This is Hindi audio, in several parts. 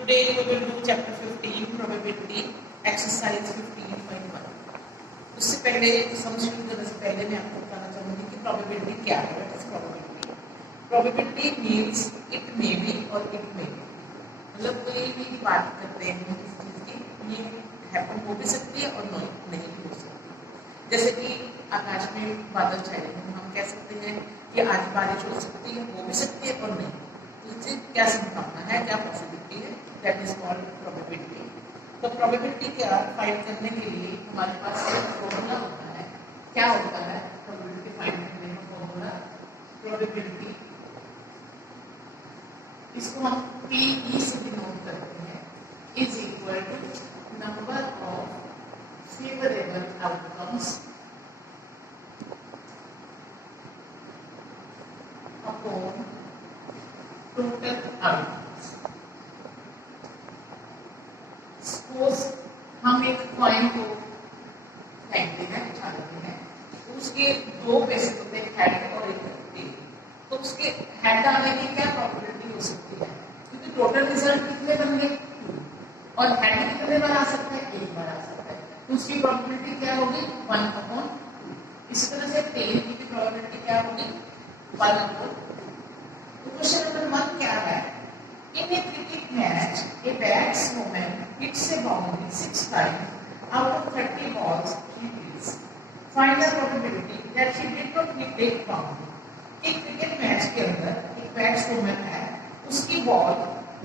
Today we will do chapter 15 probability exercise 15.1. उससे पहले सम शुरू करने से पहले मैं आपको बताना चाहूँगी कि probability क्या है. What is probability? Probability means it may be or it may be. मतलब कोई भी बात करते हैं इस चीज़ की ये हैपन हो भी सकती है और नहीं भी हो सकती. जैसे कि आकाश में बादल छाए हैं, हम कह सकते हैं कि आज बारिश हो सकती है, हो भी सकती है और नहीं. इससे क्या संभावना है, क्या पॉसिबिलिटी है, दैट इज कॉल्ड प्रोबेबिलिटी. तो प्रोबेबिलिटी क्या फाइंड करने के लिए हमारे पास एक फॉर्मूला होता है. क्या होता है प्रोबेबिलिटी फाइंड करने का फॉर्मूला? प्रोबेबिलिटी इसको हम PE से डिनोट करते हैं is equal to number of favourable outcomes upon total outcomes. Suppose हम एक कॉइन को फेंकते हैं, उछाल देते हैं, तो उसके दो पैसे होते हैं, हेड और एक टेल. तो उसके हेड आने की क्या प्रोबेबिलिटी हो सकती है? क्योंकि टोटल रिजल्ट कितने बन गए 2 और हेड कितने बार आ सकता है? एक बार आ सकता है. तो उसकी प्रोबेबिलिटी क्या होगी? 1/2. इसी तरह से टेल की भी प्रोबेबिलिटी क्या होगी? 1/2. तो क्वेश्चन नंबर 1 क्या है? In a cricket match, a batswoman hits a boundary 6 times out of 30 balls she hits. Find the probability that she did not hit a boundary. एक क्रिकेट मैच के अंदर एक बैट्सवुमन है, उसकी बॉल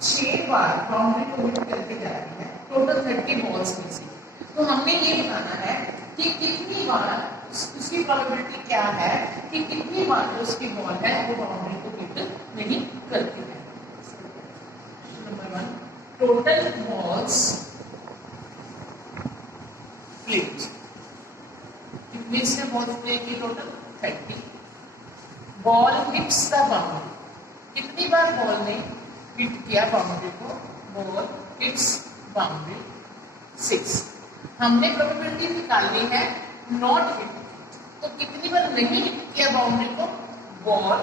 6 बार बाउंड्री को हिट करके जाती है, टोटल 30 बॉल्स में से. तो हमने ये बताना है कि कितनी बार उसकी प्रोबेबिलिटी क्या है कि कितनी बार जो उसकी बॉल है वो बाउंड्री को हिट नहीं करती है. Number 1, total balls played. कितने से बॉल्स प्ले की? Total 30. Ball hits the boundary. कितनी बार बॉल ने हिट किया बाउंड्री को? Ball hits boundary 6. हमने प्रोबेबिलिटी निकालनी है नॉट हिट. तो कितनी बार नहीं हिट किया बाउंड्री को? Ball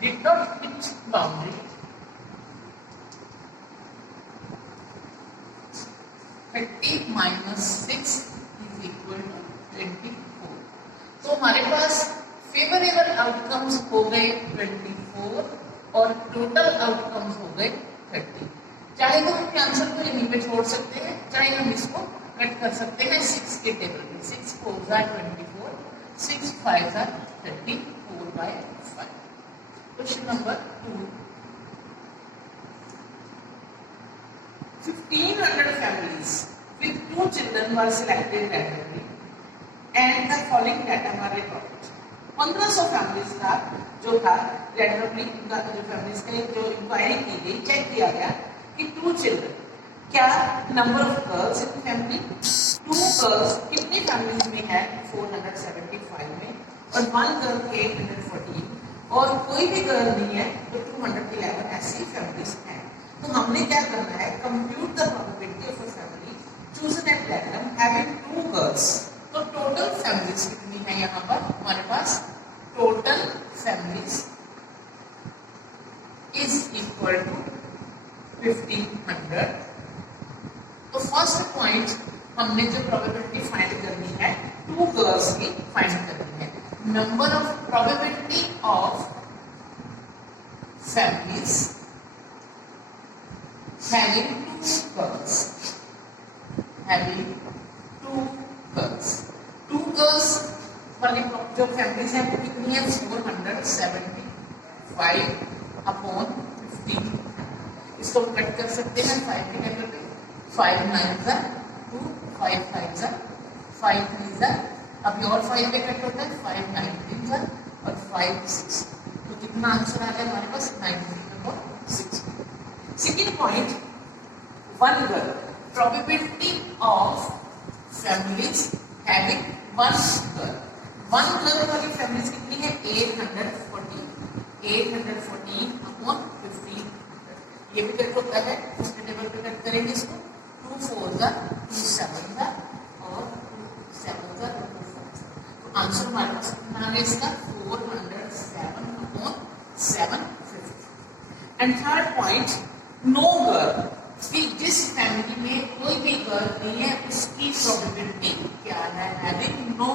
did not hit boundary. 30 - 6 is equal to 24. तो हमारे पास फेवरेबल आउटकम्स हो गए 24 और टोटल आउटकम्स हो गए 30. चाहे तो हम आंसर को यहीं पे छोड़ सकते हैं, चाहे हम इसको कट कर सकते हैं 6 के टेबल में. 6 4 24, 6 5 30, 4/5. Question number 2. 1500 families with 2 children were selected randomly and the following data were recorded. 1500 families का जो था रैंडमली उनका जो फैमिलीज का जो इंक्वायरी की गई, चेक किया गया कि 2 चिल्ड्रन, क्या number of girls in family? 2 girls कितनी फैमिलीज में है? 475 में. और 1 गर्ल 814 और कोई भी गर्ल नहीं है तो 211 ऐसी फैमिलीज हैं. तो हमने क्या करना है? Compute the probability of a family chosen at random having 2 girls. तो टोटल फैमिलीज कितनी है यहाँ पर हमारे पास? Total families is equal to 1500. तो फर्स्ट पॉइंट हमने जो प्रोबेबिलिटी फाइंड करनी है 2 गर्ल्स की फाइंड करनी है. Number of probability of families having 2 girls, having 2 girls. 2 girls वाली जो फैमिलीज हैं वो कितनी है? 475 अपॉन 15. इसको कट कर सकते हैं 5 के टेबल पे. 5 9 2, 5 5 5 3 अभी और 5 पे कट होता है 5 9 3 और 5 6. तो कितना आंसर आ गया हमारे पास? 19/6. Second point, 1 girl. Probability of families having 1 girl. 1 girl वाली फैमिलीज कितनी है? 814. 814 अपॉन 15. ये भी कट होता है, उसके टेबल पे कट करेंगे इसको. 2 4 2 7 और 2 7 2 4. तो आंसर हमारे पास कितना आ गया इसका? 407 upon 750. And third point, no girl, कि जिस फैमिली में कोई भी गर्ल नहीं है उसकी प्रोबेबिलिटी क्या है, हैविंग नो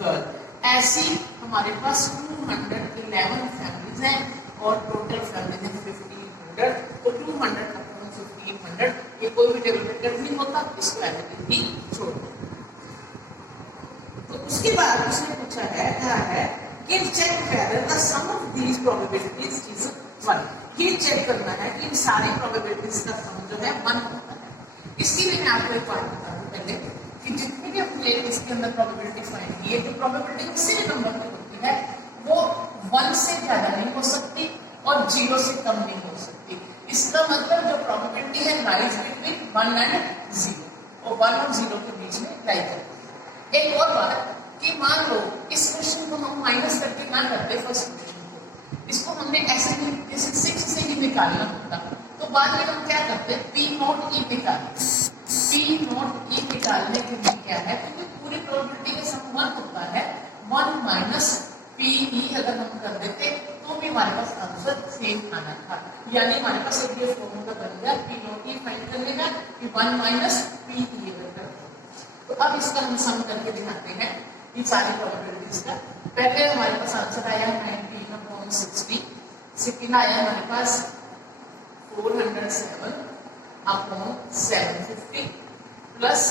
गर्ल। ऐसी हमारे पास 211 फैमिलीज हैं और टोटल फैमिलीज हैं 1500। तो 200 अपॉन 1500 ये कोई भी डेवलपमेंट नहीं होता, इसको एलिमिनेट भी छोड़ दो। तो उसके बाद उसने पूछा है क्या है कि check whether the sum of these probabilities is 1। ये चेक करना है कि इन सारी प्रोबेबिलिटीज का सम जो है 1 होता है। इसके लिए मैं आपको एक बात बता दूं पहले कि जितनी भी हमने इसके अंदर प्रोबेबिलिटी फाइंड की है, जो प्रोबेबिलिटी किसी भी नंबर की होती है वो 1 से ज्यादा नहीं हो सकती और 0 से कम नहीं हो सकती। इसका मतलब जो प्रोबेबिलिटी है लाइज बिटवीन 1 एंड 0, और 1 और 0 के बीच में लाई करती है। एक और बात कि मान लो इस क्वेश्चन को हम माइनस करके ना करते फर्स्ट क्वेश्चन को, इसको हमने ऐसे ही जैसे 6 से ही निकालना होता, तो बाद में हम क्या करते हैं P नॉट E निकालते। P नॉट E निकालने के लिए क्या है, क्योंकि पूरी प्रोबेबिलिटी का सम 1 होता है, 1 माइनस PE अगर हम कर देते तो भी हमारे पास आंसर सेम आना था। यानी हमारे पास एक ये फॉर्मूला बन गया P नॉट E फाइंड करने का कि 1 माइनस PE अगर करते। तो अब इसका हम सम करके दिखाते हैं इन सारी प्रोबेबिलिटीज का। पहले हमारे पास आंसर आया 19/60, सेकंड आया हमारे पास 407 अपॉन 750 प्लस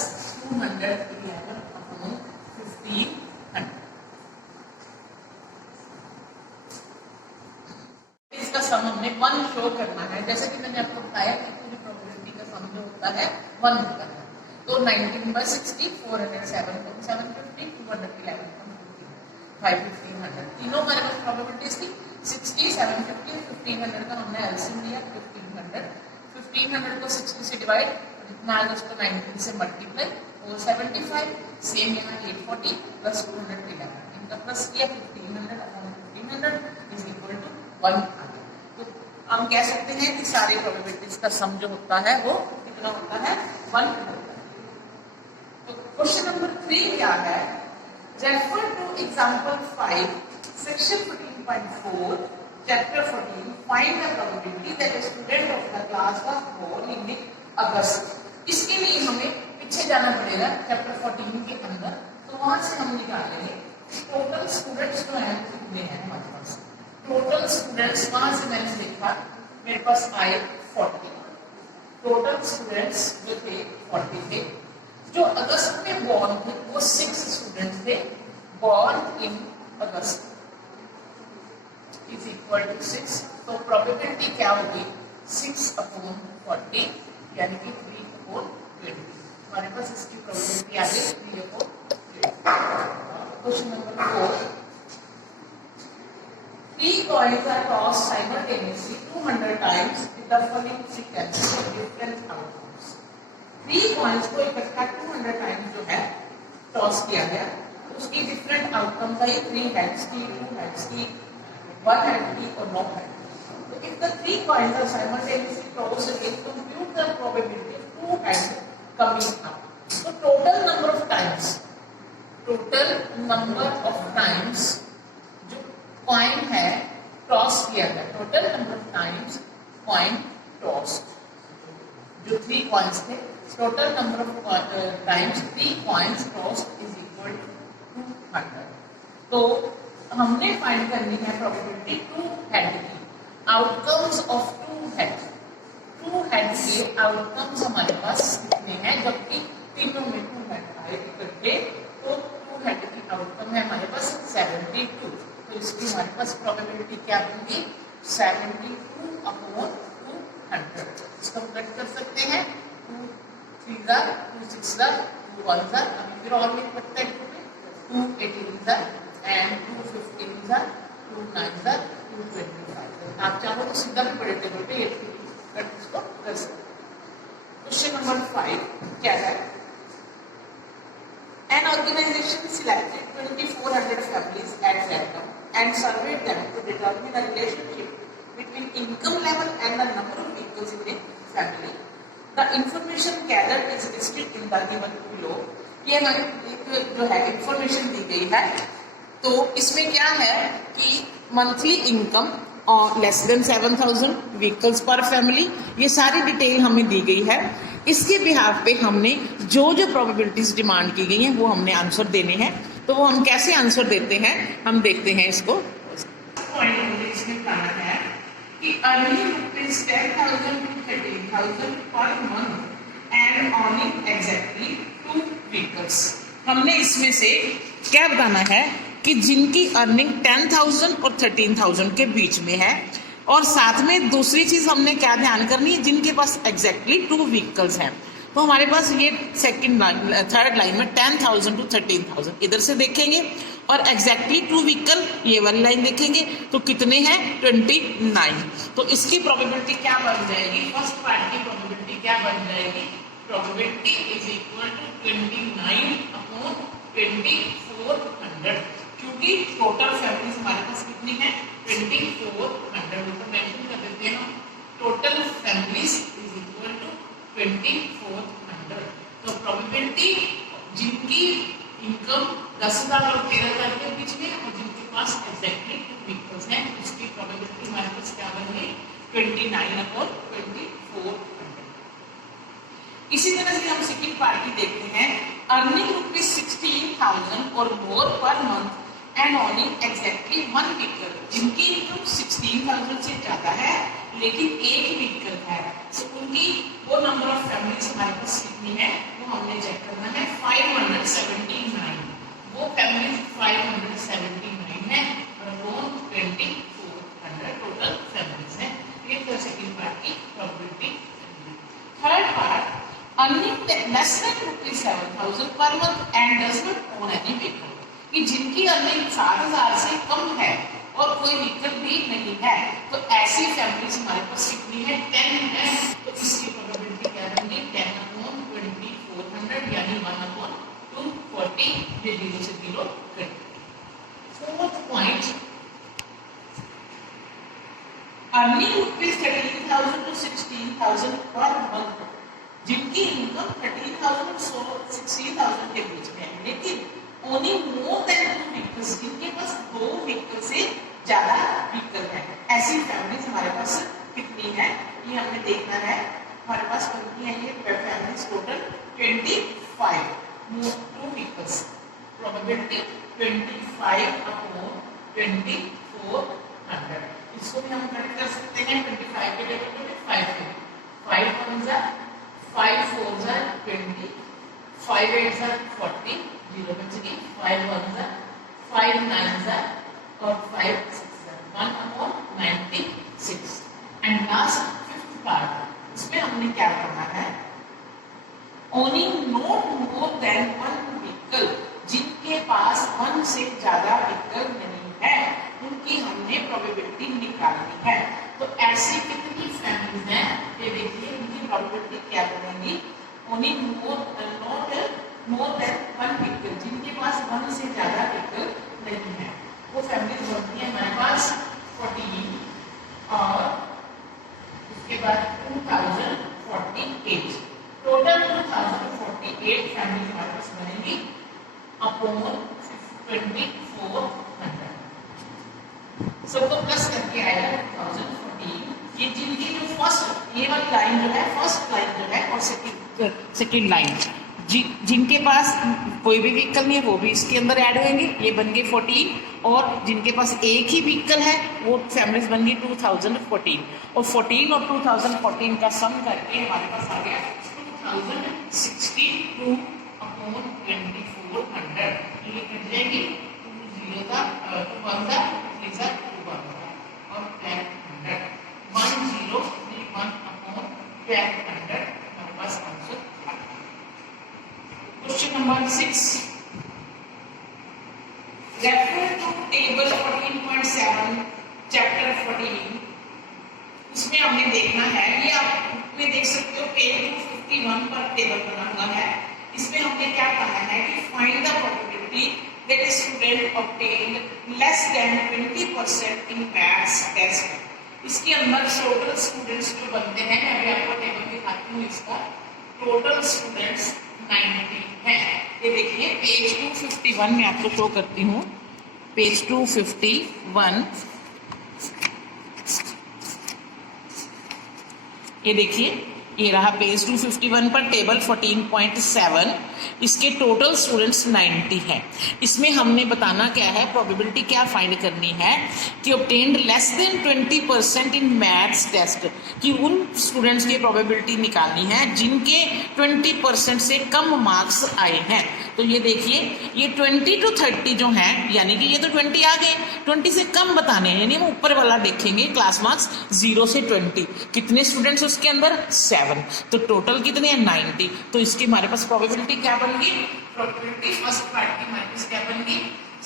211 अपॉन 1500। इसका सम हमने 1 शो करना है, जैसे कि मैंने आपको बताया कि पूरी प्रोबेबिलिटी का सम जो होता है 1 होता है। तो 19/60, 407 750, 211 1500, तीनों हमारे पास प्रोबेबिलिटीज थी। 60, 750, 1500 का हमने एलसीएम लिया 1500 को 60 से डिवाइड, जितना आएगा उसको 19 से मल्टीप्लाई, और 75 सेम यहाँ 840 प्लस 211 इनका प्लस किया 1500 अपॉन 1500 इज इक्वल टू 1 आ गया। तो हम कह सकते हैं कि सारे प्रोबेबिलिटीज का सम जो होता है वो कितना होता है 1 होता है। तो क्वेश्चन नंबर 3 क्या है, refer to example 5 section 14.4 chapter 14, find the probability that a student of the class was born in August। इसके लिए हमें पीछे जाना पड़ेगा चैप्टर 14 के अंदर, तो वहां से हम निकालेंगे टोटल स्टूडेंट्स जो हैं कितने हैं हमारे पास। टोटल स्टूडेंट्स वहां से मैंने देखा मेरे पास आए 40, टोटल स्टूडेंट्स जो थे 40 थे। जो अगस्त में बॉर्न थे वो 6 स्टूडेंट्स थे, born in August is equal to 6। तो प्रोबेबिलिटी क्या होगी 6 अपॉन 40 यानी कि 3 अपॉन 20। हमारे पास इसकी प्रोबेबिलिटी आ गई 3 upon 20। Question number 4, 3 coins are tossed simultaneously 200 times with the following sequence of different outcomes। 3 coins को इकट्ठा 200 टाइम्स जो है टॉस किया गया, उसकी डिफरेंट आउटकम था ये 3 हेड्स की, 2 हेड्स की, 1 हेड की और 9 हेड। तो if the 3 coins are simultaneously tossed again, compute the probability of 2 heads coming up। तो टोटल नंबर ऑफ टाइम्स जो कॉइन है टॉस किया गया, total number of times coin toss, जो 3 कॉइन्स थे, total number of times 3 coins tossed is equal to 200। तो हमने फाइंड करनी है प्रोबेबिलिटी 2 हेड की, आउटकम्स ऑफ 2 हेड। 2 हेड के आउटकम्स हमारे पास कितने हैं, जबकि तीनों में 2 हेड आए इकट्ठे, तो 2 हेड की आउटकम है हमारे पास 72। तो इसकी हमारे पास प्रोबेबिलिटी क्या होगी 72 अपॉन 200। इसको हम कट कर सकते हैं 2 3 2 6 2 1 अभी फिर और नहीं पड़ता है 2 18 एंड 2 15 2 9 2 25। आप चाहो तो सीधा भी बड़े टेबल पे कट इसको कर सकते हैं। क्वेश्चन नंबर 5 क्या है, an organization selected 2400 families at random and surveyed them to determine the relationship between income level and the number of vehicles in the family। The information gathered is listed in the given below। ये हमारी एक जो है इंफॉर्मेशन दी गई है, तो इसमें क्या है कि मंथली इनकम और लेस देन 7,000 व्हीकल्स पर फैमिली, ये सारी डिटेल हमें दी गई है। इसके बिहाफ पे हमने जो जो प्रोबेबिलिटीज डिमांड की गई हैं वो हमने आंसर देने हैं। तो वो हम कैसे आंसर देते हैं, हम देखते हैं इसको। पॉइंट मुझे इसमें बताना है कि अर्निंग रुपीज 10,000 to 13,000 पर month and earning exactly 2 vehicles. हमने इसमें से क्या बताना है कि जिनकी अर्निंग 10,000 और 13,000 के बीच में है, और साथ में दूसरी चीज हमने क्या ध्यान करनी है, जिनके पास एग्जैक्टली 2 व्हीकल्स हैं। तो हमारे पास ये थर्ड लाइन में 10,000 to 13,000 इधर से देखेंगे और एग्जैक्टली 2 व्हीकल ये वाली लाइन देखेंगे तो कितने हैं 29। तो इसकी प्रोबेबिलिटी क्या बन जाएगी, फर्स्ट पार्ट की प्रोबेबिलिटी क्या बन जाएगी, probability is equal to 29 upon 2400, क्योंकि टोटल फैमिलीज हमारे पास कितनी है 2400। तो मेंशन कर देते हैं हम total families is equal to 2400। तो प्रोबेबिलिटी जिनकी इनकम 10,000 और 13,000 के बीच में और जिनके पास एग्जैक्टली 2 व्हीकल्स हैं, उसकी प्रोबेबिलिटी हमारे पास क्या बन गई 29 अपॉन 2400। इसी तरह से हम सेकंड पार्ट की देखते हैं, अर्निंग रुपीज 16,000 और more per month and earning exactly 1 vehicle, जिनकी इनकम 16,000 से ज्यादा है लेकिन एक ही व्हीकल है, तो उनकी वो नंबर ऑफ फैमिलीज हमारे पास कितनी है वो हमने चेक करना है 579। वो फैमिलीज 579 है और वो 2400 टोटल फैमिलीज है। ये तो सेकंड पार्ट की probability. Third part, earning less than rupees 7,000 पर month and does not own any vehicle, कि जिनकी अर्निंग 7,000 से कम है और कोई व्हीकल भी नहीं है, तो ऐसी फैमिलीज हमारे पास कितनी है 10 है। तो इसकी प्रोबेबिलिटी क्या बनेगी 10 अपॉन 2400 यानी 1 अपॉन 240, ये 0 से 0 cut. Fourth point, earning rupees 13,000 to 16,000 per month, जिनकी इनकम 13,000 और 16,000 के बीच में है लेकिन ओनली मोर देन 2 व्हीकल्स, जिनके पास 2 व्हीकल से ज्यादा व्हीकल है, ऐसी फैमिलीज हमारे पास कितनी है ये हमें देखना है। हमारे पास कितनी है ये families total 25, 2 vehicles, probability 25 upon 2400। इसको भी हम कट कर सकते हैं 25 के टेबल पे 5 है, 5 1 जा 5 4 जा 20, 5 8 जा 40, 0 बचेगी, 5 1 जा 5 9 जा और 5 6 जा 1 upon 96। And last fifth part, इसमें हमने क्या करना है, owning not more than 1 vehicle, जिनके पास 1 से ज्यादा व्हीकल नहीं है उनकी हमने प्रोबेबिलिटी निकालनी है। तो ऐसी कितनी फैमिलीज हैं ये देखिए, उनकी प्रोबेबिलिटी क्या बनेगी, ओनिंग मोर देन 1 व्हीकल, जिनके पास 1 से ज्यादा व्हीकल नहीं है, वो फैमिलीज बनती है हमारे पास 14 और उसके बाद 2048, टोटल 2048 फैमिली हमारे पास बनेगी अपॉन 2400। सबको प्लस करके आएगा 2014। ये जिनकी जो फर्स्ट ये वाली लाइन जो है, फर्स्ट लाइन जो है और सेकंड लाइन जिनके पास कोई भी व्हीकल नहीं है वो भी इसके अंदर ऐड होंगे, ये बन गए 14, और जिनके पास एक ही व्हीकल है वो फैमिलीज बन गई 2014, और 14 और 2014 का सम करके हमारे पास आ गया 2062 अपॉन 2400। ये कट जाएगी 2 0 का 2 1 का 3 का 2 1 और 100 1031 अपॉन 100 हमारे पास answer. Question number 6, refer to table 14.7 chapter 14। इसमें हमने देखना है, ये आप में देख सकते हो पेज 251 पर टेबल बना हुआ है। इसमें हमने क्या करना है कि find the probability that a student obtained less than 20% in maths test। इसके अंदर टोटल स्टूडेंट्स जो बनते हैं, मैं अभी आपको टेबल दिखाती हूँ, इसका टोटल स्टूडेंट्स 90 हैं। ये देखिए पेज 251 में आपको शो करती हूँ, पेज 251 ये देखिए, ये रहा पेज 251 पर टेबल 14.7, इसके टोटल स्टूडेंट्स 90 हैं। इसमें हमने बताना क्या है, प्रोबेबिलिटी क्या फाइंड करनी है कि obtained less than 20% in maths test, कि उन स्टूडेंट्स की प्रोबेबिलिटी निकालनी है जिनके 20% से कम मार्क्स आए हैं। तो ये देखिए, ये 20 to 30 जो हैं, यानी कि ये तो 20 आ गए, 20 से कम बताने हैं, यानी हम ऊपर वाला देखेंगे क्लास मार्क्स 0 से 20, कितने स्टूडेंट्स उसके अंदर 7, तो टोटल कितने हैं 90। तो इसकी हमारे पास प्रोबेबिलिटी क्या बन गई, प्रोबेबिलिटी फर्स्ट पार्ट की हमारे पास क्या बन गई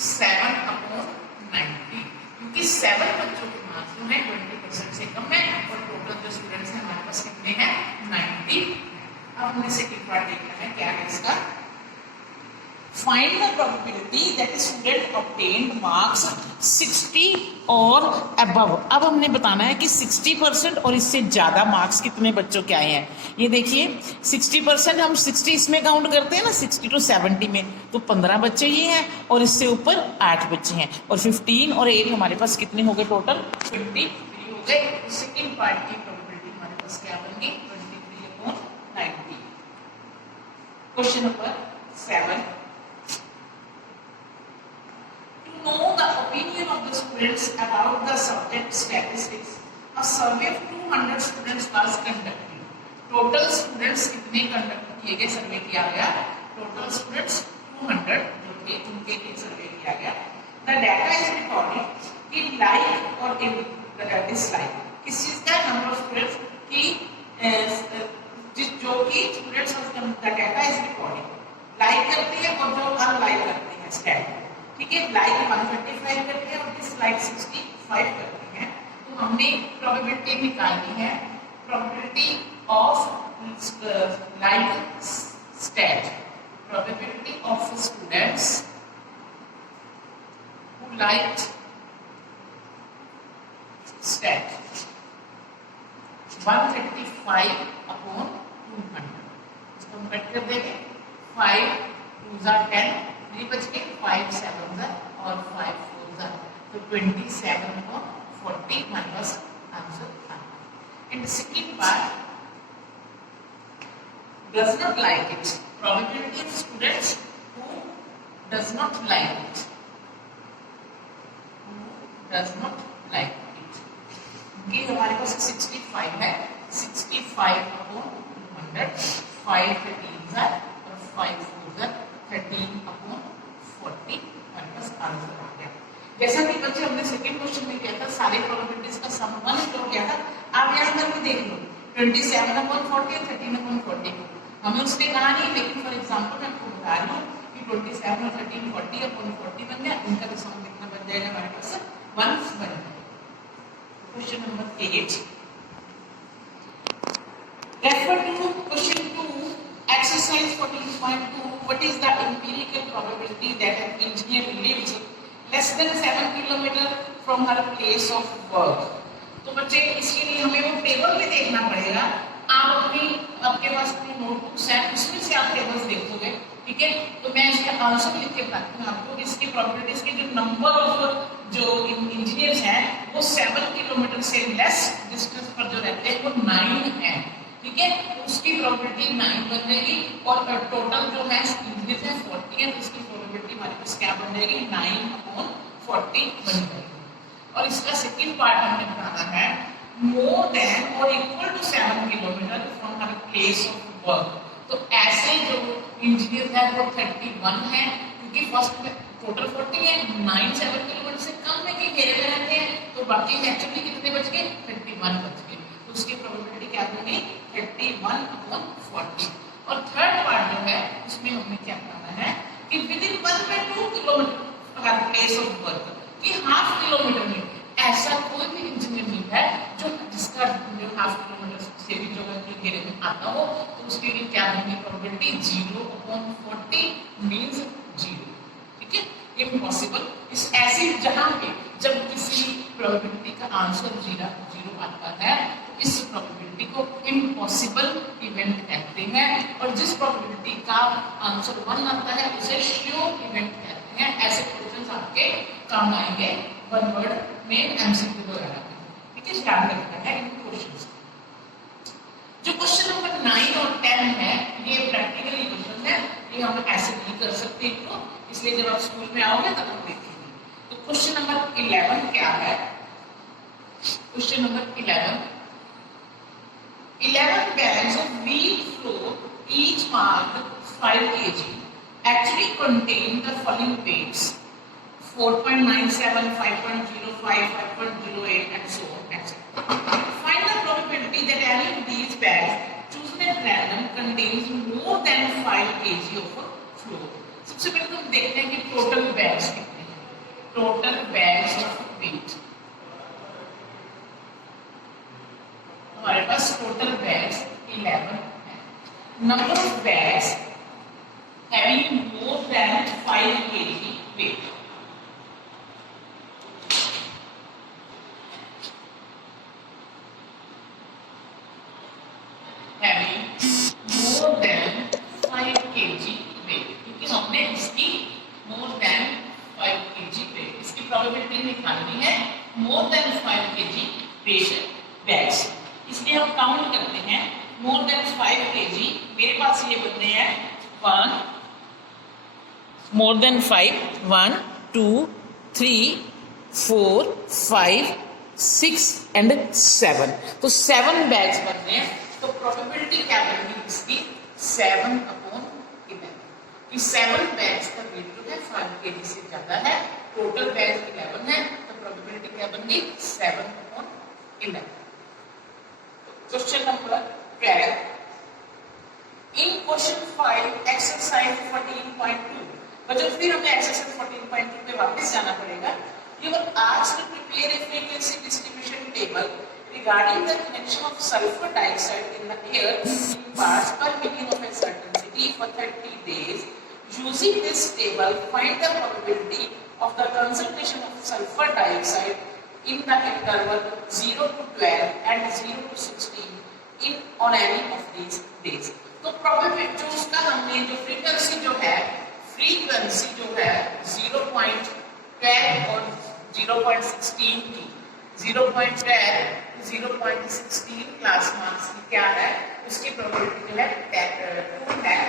7/90, क्योंकि 7 बच्चों के मार्क्स जो है 20% से कम है और टोटल जो स्टूडेंट्स हैं हमारे पास कितने हैं 90। अब हमने सेकंड पार्ट देखना है, क्या है इसका, find the probability that a student obtained marks 60 और above। अब हमने बताना है कि 60% और इससे ज़्यादा मार्क्स कितने बच्चों के आए हैं। ये देखिए 60% हम 60 इसमें काउंट करते हैं ना, 60 to 70 में, तो 15 बच्चे ये हैं और इससे ऊपर 8 बच्चे हैं, और 15 और 8 हमारे पास कितने हो गए, टोटल 23 हो गए। सेकेंड पार्ट की प्रोबेबिलिटी हमारे पास क्या बन गई 23/90। Question number 7, know the opinion of the students about the subject statistics. A survey of 200 students was conducted. Total students कितने कंडक्ट किए गए, सर्वे किया गया, टोटल स्टूडेंट्स 200 जो थे उनके लिए सर्वे किया गया। The data is recorded कि लाइक और डिसलाइक किस चीज का, नंबर ऑफ स्टूडेंट्स की जो कि students the data is recorded, like करते हैं और जो अनलाइक करते हैं स्टैट, ठीक है, लाइक 135 करते हैं और डिसलाइक 65 करते हैं। तो हमने प्रोबेबिलिटी निकालनी है, probability of like stat, probability of students who liked stat 135/200, इसको हम कट कर देंगे, 5 2 10, 3 बच के 5 7 और 5 4 तो 27 को 40 हमारे पास आंसर था। And second part, does not like it, probability of students who does not like it, who does not like it, ये हमारे पास 65 है, 65/200, 5 13 और 5 4 13/40 हमारे पास आंसर आ गया। जैसा कि बच्चे हमने सेकंड क्वेश्चन में किया था, सारे प्रोबेबिलिटीज का सम 1 हो गया था। आप यहाँ करके देख लो 27/40 और 13/40 हमें उसने कहा नहीं, लेकिन फॉर एग्जांपल मैं आपको बता रही हूँ कि 27 और 13/40 बन गया, इनका तो सम कितना बन जाएगा हमारे पास 1 बन जाएगा। Question number 8, refer to question 2 exercise 14.2, what is the empirical probability that an engineer lives less than 7 kilometer from her place of work। तो बच्चे इसके लिए हमें वो टेबल भी देखना पड़ेगा। आप आपके पास अपनी नोटबुक्स है, उसमें से आप टेबल्स देखोगे, ठीक है। तो मैं इसका आंसर लिख के बताती हूँ आपको। इसकी प्रोबेबिलिटीज के जो नंबर ऑफ जो इंजीनियर्स हैं वो 7 किलोमीटर से लेस डिस्टेंस पर जो रहते हैं वो 9 है, ठीक है। उसकी प्रोबेबिलिटी 9 बन जाएगी और टोटल जो है इंजीनियर्स है 40 है, तो इसकी प्रोबेबिलिटी हमारे पास क्या बन जाएगी 9/40 बन जाएगी। और इसका सेकंड पार्ट हमने बताना है मोर देन और equal to 7 kilometre from her place of work. तो ऐसे जो इंजीनियर है वो 31 है, क्योंकि फर्स्ट में टोटल 40 है, 9 7 किलोमीटर से कम में के घेरे में रहते हैं, तो बाकी एक्चुअली कितने बच गए 31 बच गए। तो उसकी प्रोबेबिलिटी क्या होगी 31/40। और थर्ड पार्ट जो है उसमें हमने क्या बताना है कि with in 1/2 kilometre her place of work, कि हाफ किलोमीटर में ऐसा कोई भी इंजीनियर नहीं है जो जिसका जो हाफ किलोमीटर से भी जो है घेरे में आता हो, तो उसके लिए क्या होगी प्रोबेबिलिटी 0/40 मींस 0, ठीक है। इम्पॉसिबल इस ऐसी जहां पे जब किसी प्रोबेबिलिटी का आंसर 0 आता है, इस प्रोबेबिलिटी को इम्पॉसिबल इवेंट कहते हैं, और जिस प्रोबेबिलिटी का आंसर 1 आता है उसे श्योर इवेंट कहते हैं। ऐसे क्वेश्चंस आपके काम आएंगे 1 वर्ड में, एमसीक्यू वगैरह में, ठीक है। ध्यान रखना है इन क्वेश्चंस। 9 और 10 है ये प्रैक्टिकल इक्वेशन है, ये हम ऐसे नहीं कर सकते इनको, इसलिए जब आप स्कूल में आओगे तब हम देखेंगे। तो क्वेश्चन नंबर 11 क्या है? Question number 11 bags of wheat flour, each marked 5 kg, actually contain the following weights: 4.97, 5.05, 5.08, and so on, etc. Find the probability that any of these bags chosen at random contains more than 5 kg of flour. सबसे पहले तो हम देखते हैं कि टोटल बैग्स कितने हैं। टोटल बैग्स ऑफ व्हीट, हमारे पास टोटल बैग्स 11 है। Number of bags having more than 5 kg weight, having more than 5 kg weight, क्योंकि हमने इसकी मोर देन 5 kg weight, इसकी प्रोबेबिलिटी निकालनी है more then 5 kg weight bags. इसलिए हम काउंट करते हैं मोर देन 5 kg, मेरे पास ये बनते हैं 1 मोर देन 5, 1 2 3 4 5 6 एंड 7, तो 7 बैग्स बनते हैं। तो प्रोबेबिलिटी क्या बनेगी इसकी 7/11, कि 7 बैग्स का वेट जो है 5 kg से ज्यादा है, टोटल बैग 11 है, तो प्रोबेबिलिटी क्या बन गई 7/11। क्वेश्चन नंबर 12, इन क्वेश्चन 5 एक्सरसाइज 14.2, बच्चों फिर हमें एक्सरसाइज 14.2 पे वापस जाना पड़ेगा। You are asked to prepare a frequency distribution table regarding the connection of sulfur dioxide in the air in parts per million of a certain city for 30 days. Using this table, find the probability of the concentration of sulfur dioxide in the interval 0 to 12 and 0 to 16 in on any of these days. तो प्रोबेबिलिटी जो उसका हमने जो फ्रीक्वेंसी जो है 0.12 और 0.16 की, 0.12 0.16 क्लास मार्क्स की क्या है, उसकी प्रोबेबिलिटी जो है 2 है,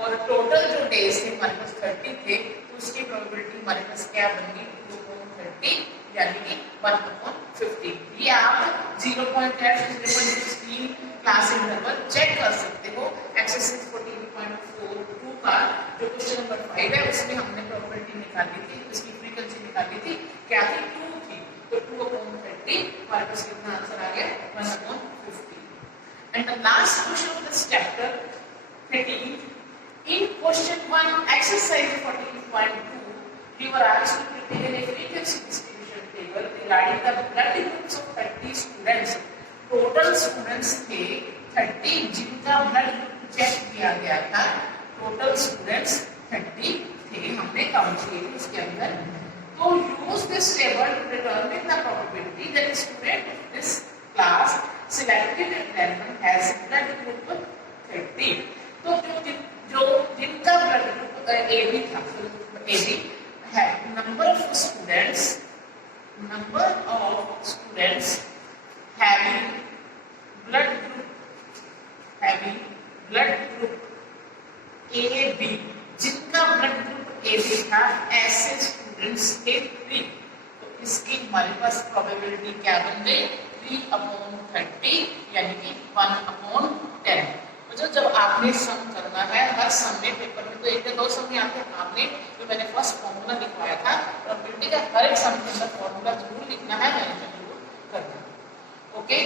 और टोटल जो डेज थे हमारे पास 30 थे, तो उसकी प्रोबेबिलिटी हमारे पास क्या बन गई 2/30, यानी कि 1/50। ये आप 0.12 से 0.16 क्लास इंटरवल चेक कर सकते हो। एक्सरसाइज 14.42 का जो क्वेश्चन नंबर 5 है उसमें हमने प्रोबेबिलिटी निकाली थी, उसकी फ्रीक्वेंसी निकाली थी, क्या थी 2 थी, तो 2/30 हमारे पास कितना आंसर आ गया 1/50। And the last question of this chapter 13, in question 1 exercise 14.2 we were asked to prepare a frequency distribution table regarding the blood groups of 30 students. Total students थे 30 जिनका ब्लड ग्रुप चेक किया गया था, टोटल स्टूडेंट्स 30 थे, हमने काउंट किए थे उसके अंदर। तो use this table to determine the probability that a student of this class selected at random has blood group 30। तो जो जिनका ब्लड ग्रुप AB था, AB है number of students having blood group AB, जिनका ब्लड ग्रुप AB था, ऐसे स्टूडेंट्स थे 3। तो इसकी हमारे पास प्रोबेबिलिटी क्या बन गई 3/30, यानी कि 1/10। तो जब आपने सम करना है, हर सम में पेपर में तो 1 या 2 सम ही आते हैं, आपने जो मैंने फर्स्ट फॉर्मूला लिखवाया था प्रोबेबिलिटी का हर एक सम के अंदर फॉर्मूला जरूर लिखना है, मैंने जरूर करना है। ओके।